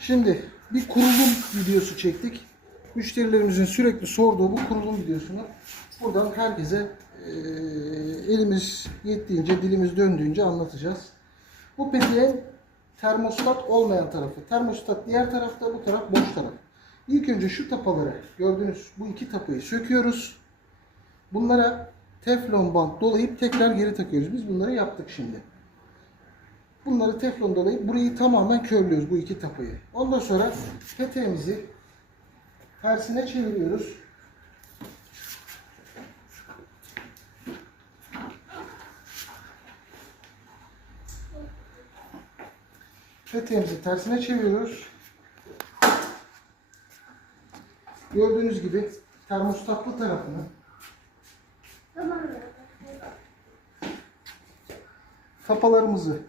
Şimdi bir kurulum videosu çektik. Müşterilerimizin sürekli sorduğu bu kurulum videosunu buradan herkese eee, elimiz yettiğince, dilimiz döndüğünce anlatacağız. Bu peteğin termostat olmayan tarafı. Termostat diğer tarafta, bu taraf boş taraf. İlk önce şu tapaları, gördüğünüz bu iki tapayı söküyoruz. Bunlara teflon bant dolayıp tekrar geri takıyoruz. Biz bunları yaptık şimdi. Bunları teflon dolayıp burayı tamamen körlüyoruz bu iki tapayı. Ondan sonra peteğimizi tersine çeviriyoruz. Peteğimizi tersine çeviriyoruz. Gördüğünüz gibi termostatlı tarafını kapalarımızı